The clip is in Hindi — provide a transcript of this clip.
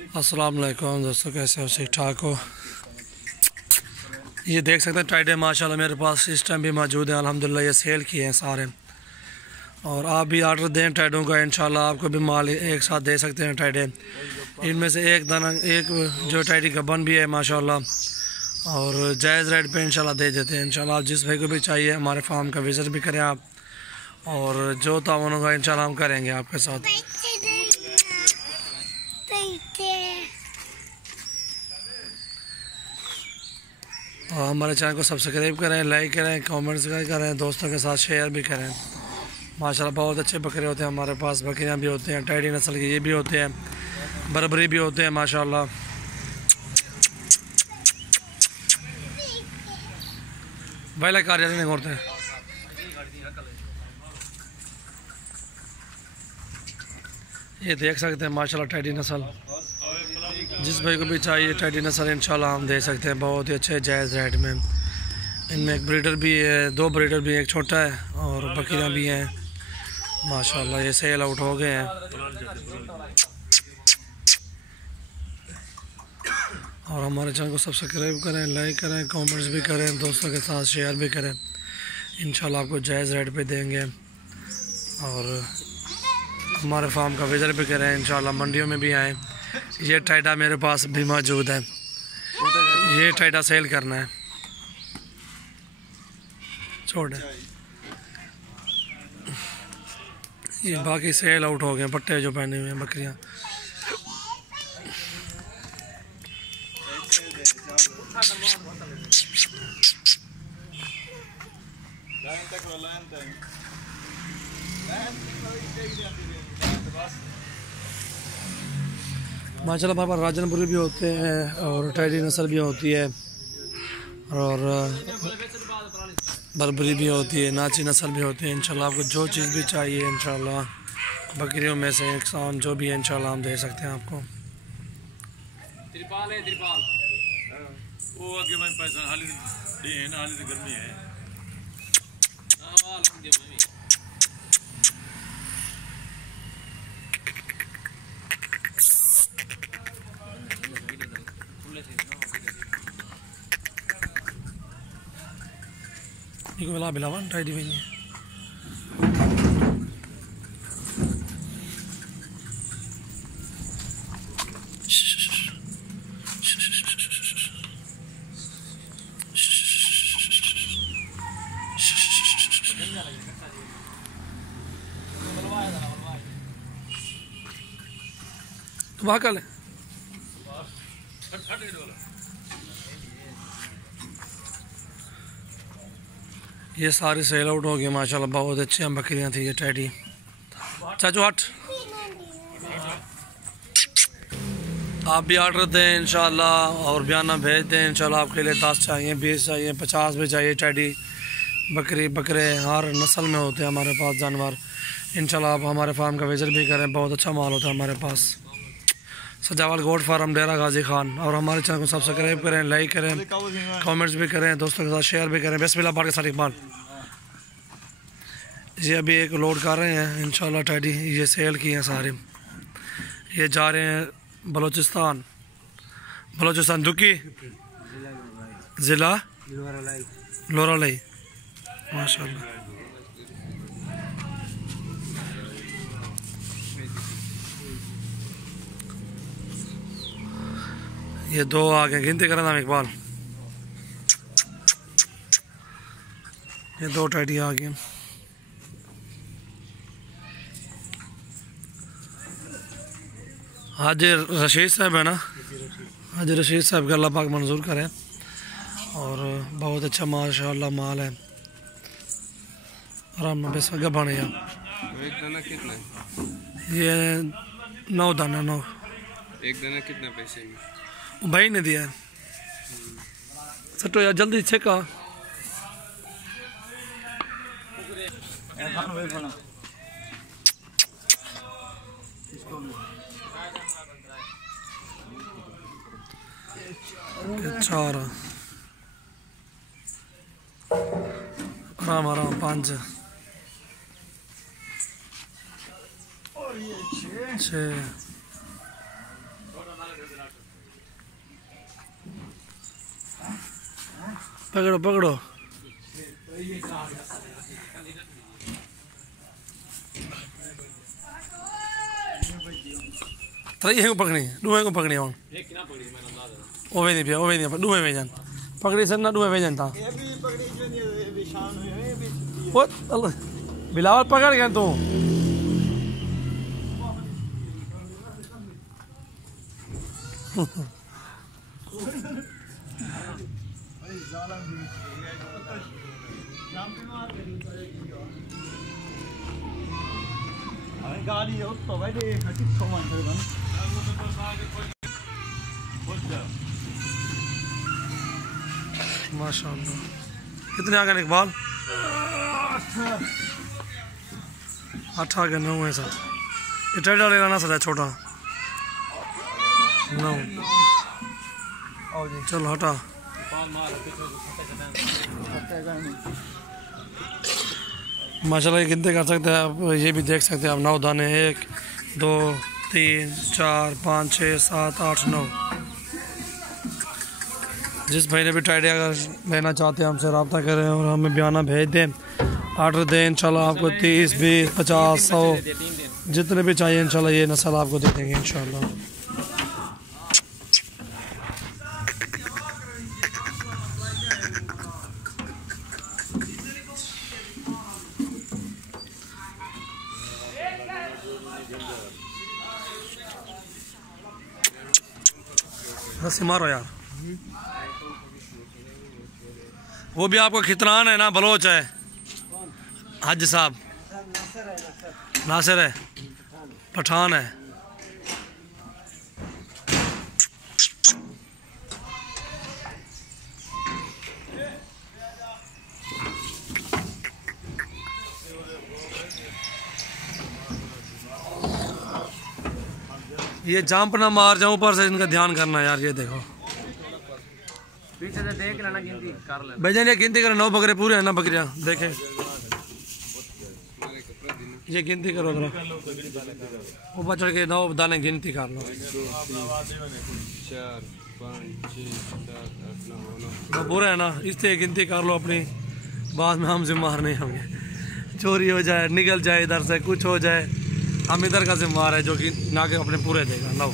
अस्सलाम वालेकुम दोस्तों, कैसे हो? ठीक ठाक हो? ये देख सकते हैं टाइडे माशाल्लाह मेरे पास इस टाइम भी मौजूद है। अल्हम्दुलिल्लाह ये सेल किए हैं सारे। और आप भी ऑर्डर दें टाइडों का, इंशाल्लाह आपको भी माल एक साथ दे सकते हैं टाइडे। इनमें से एक जो टाइडी गबन भी है माशाल्लाह, और जायज़ रेट पे इंशाल्लाह दे देते हैं। इंशाल्लाह आप जिस भाई को भी चाहिए हमारे फार्म का विज़िट भी करें आप, और जो तावन होगा इंशाल्लाह हम करेंगे आपके साथ। और हमारे चैनल को सब्सक्राइब करें, लाइक करें, कमेंट्स करें, दोस्तों के साथ शेयर भी करें। माशाल्लाह बहुत अच्छे बकरे होते हैं हमारे पास, बकरियां भी होते हैं, टाइडी नस्ल के ये भी होते हैं, बरबरी भी होते हैं माशाल्लाह। भाई कार्य नहीं करते। ये देख सकते हैं माशाल्लाह टाइडी नस्ल, जिस भाई को भी चाहिए टाइडी नस्ल इंशाल्लाह हम दे सकते हैं बहुत ही अच्छे जायज़ रेट में। इनमें एक ब्रीडर भी है, दो ब्रीडर भी, एक छोटा है, और बकरियां भी हैं माशाल्लाह। ये सेल आउट हो गए हैं। और हमारे चैनल को सब्सक्राइब करें, लाइक करें, कमेंट्स भी करें, दोस्तों के साथ शेयर भी करें। इंशाल्लाह आपको जायज़ रेट पे देंगे। और हमारे फार्म का विज़िट भी करें, इंशाल्लाह मंडियों में भी आएँ। ये टाइडा मेरे पास भी मौजूद है, ये टाइडा सेल करना है। छोड़ ये बाकी सेल आउट हो गए पट्टे जो पहने हुए हैं बकरियां। माशाल्लाह हमारे पास राजनपुरी भी होते हैं, और टाइडी नस्ल भी होती है, और बरबरी भी होती है, नाची नस्ल भी होती है। इंशाल्लाह आपको जो चीज़ भी चाहिए इंशाल्लाह बकरियों में से एक शाम जो भी है इंशाल्लाह हम दे सकते हैं आपको। त्रिपाल है, त्रिपाल वो आगे भाई पैसा हाली दे है ना, हाली तो गर्मी है। इनको मिला बिलावन टाइडी में तो वहाँ कल है। ये सारी सेल आउट हो गई माशाल्लाह, बहुत अच्छी बकरियां थी ये टाइडी। चाचू हट, आप भी ऑर्डर दें इंशाल्लाह, और बयाना भेज दें इंशाल्लाह। आपके लिए 10 चाहिए, 20 चाहिए, 50 भी चाहिए टाइडी बकरी, बकरे हर नस्ल में होते हैं हमारे पास जानवर। इंशाल्लाह आप हमारे फार्म का विज़िट भी करें, बहुत अच्छा माल होता है हमारे पास। सजावल गोट फार्म, डेरा गाजी खान। और हमारे चैनल को सब्सक्राइब करें, लाइक करें, कमेंट्स भी करें, दोस्तों के साथ शेयर भी करें। बिस्मिल्लाह पाक के साथ इकबाल ये अभी एक लोड कर रहे हैं इंशाल्लाह टाइडी, ये सेल की हैं सारी। ये जा रहे हैं बलूचिस्तान, दुकी ज़िला लोरालाई माशाल्लाह। ये दो आ गए, गिनती करें नाम इकबाल। ये दो टाइडी आ गए। हाजी रशीद साहब है ना, हाजी रशीद साहब का अल्लाह पाक मंजूर करें। और बहुत अच्छा माशाल्लाह माल है। आराम में बेस बने या एक दाना कितना है? ये 9 दाना 9। एक दाना कितना पैसे में? भाई ने दिया है। सटो यार जल्दी छेका। चार आराम आराम 5 6 पकड़ो पकड़ो। तरी को पकड़ी डूहे को पकड़ी हूँ ओवे नहीं पिया ओवे नहीं डूहे में जान पकड़ी सर ना डूहे में जान था बिलावल पकड़ गया तू गाड़ी तो भाई माशाअल्लाह। कितने आ गए इकबाल? 8 आ गए 9 है सर। ये टेढ़ा ले लाना सर छोटा 9। चलो हटा। माशाल्लाह ये गिनती कर सकते हैं आप, ये भी देख सकते हैं आप 9 दाने 1 2 3 4 5 6 7 8 9। जिस भाई ने भी टाइडी अगर लेना चाहते हैं हमसे रब्ता करें और हमें बयाना भेज दें, ऑर्डर दें। इंशाल्लाह आपको 30 20 50 100 जितने भी चाहिए इंशाल्लाह ये नस्ल आपको दे देंगे इंशाल्लाह। रस्सी मारो यार। वो भी आपको खितरान है ना, बलोच है हज साहब, नासिर है, पठान है। ये जंप ना मार जाऊं, ऊपर से इनका ध्यान करना यार। ये देखो पीछे से देख लेना, गिनती कर लेना। भैया ये गिनती करो 9 बकरे पूरे हैं ना बकरियां देखे। ये गिनती करो जरा, ऊपर चढ़ के 9 दाने गिनती कर लो। 4 5 6 7 8 9 पूरे है ना, इससे गिनती कर लो अपनी। बाद में हम जिम्मेदार नहीं होंगे, चोरी हो जाए निकल जाए इधर से कुछ हो जाए, हम इधर का जिम्मेदार है जो कि ना के अपने पूरे देगा। लो